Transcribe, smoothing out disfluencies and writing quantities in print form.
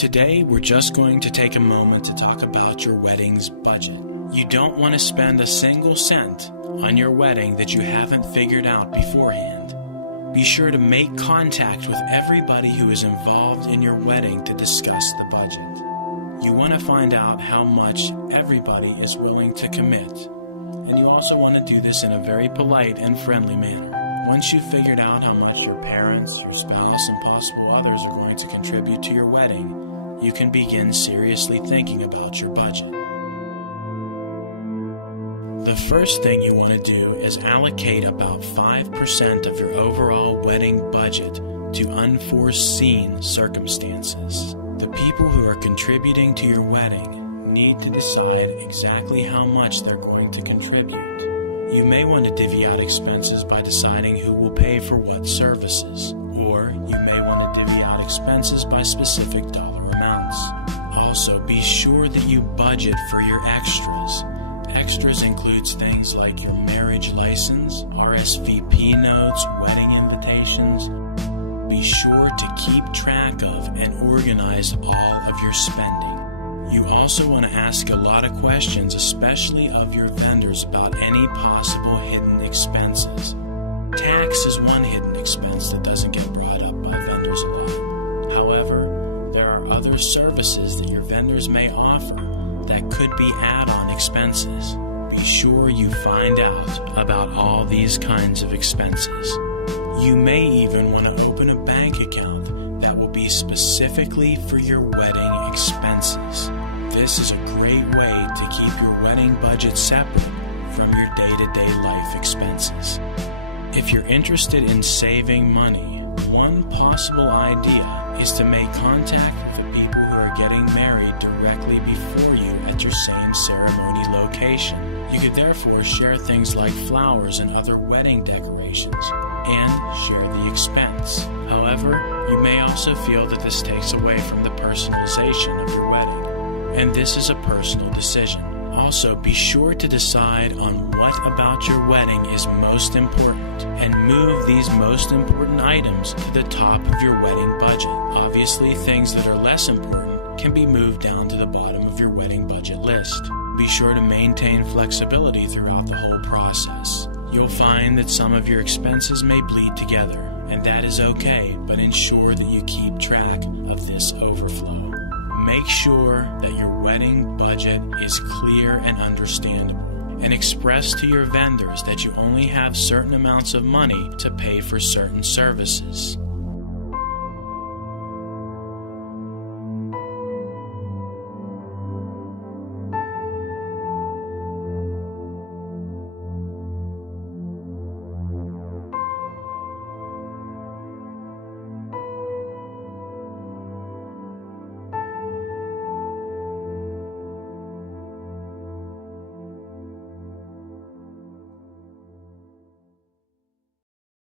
Today, we're just going to take a moment to talk about your wedding's budget. You don't want to spend a single cent on your wedding that you haven't figured out beforehand. Be sure to make contact with everybody who is involved in your wedding to discuss the budget. You want to find out how much everybody is willing to commit. And you also want to do this in a very polite and friendly manner. Once you've figured out how much your parents, your spouse, and possible others are going to contribute to your wedding, you can begin seriously thinking about your budget. The first thing you want to do is allocate about 5% of your overall wedding budget to unforeseen circumstances. The people who are contributing to your wedding need to decide exactly how much they're going to contribute. You may want to divvy out expenses by deciding who will pay for what services, or you may want to divvy out expenses by specific dollar amounts. Also, be sure that you budget for your extras. Extras includes things like your marriage license, RSVP notes, wedding invitations. Be sure to keep track of and organize all of your spending. You also want to ask a lot of questions, especially of your vendors, about any possible hidden expenses. Tax is one hidden expense that doesn't get brought up by vendors a lot. However, there are other services that your vendors may offer that could be add-on expenses. Be sure you find out about all these kinds of expenses. You may even want to open a bank account that will be specifically for your wedding expenses. This is a great way to keep your wedding budget separate from your day-to-day life expenses. If you're interested in saving money, one possible idea is to make contact with the people who are getting married directly before you at your same ceremony location. You could therefore share things like flowers and other wedding decorations and share the expense. However, you may also feel that this takes away from the personalization of your wedding, and this is a personal decision. Also, be sure to decide on what about your wedding is most important and move these most important items to the top of your wedding budget. Obviously, things that are less important can be moved down to the bottom of your wedding budget list. Be sure to maintain flexibility throughout the whole process. You'll find that some of your expenses may bleed together, and that is okay, but ensure that you keep track of this overflow. Make sure that your wedding budget is clear and understandable, and express to your vendors that you only have certain amounts of money to pay for certain services.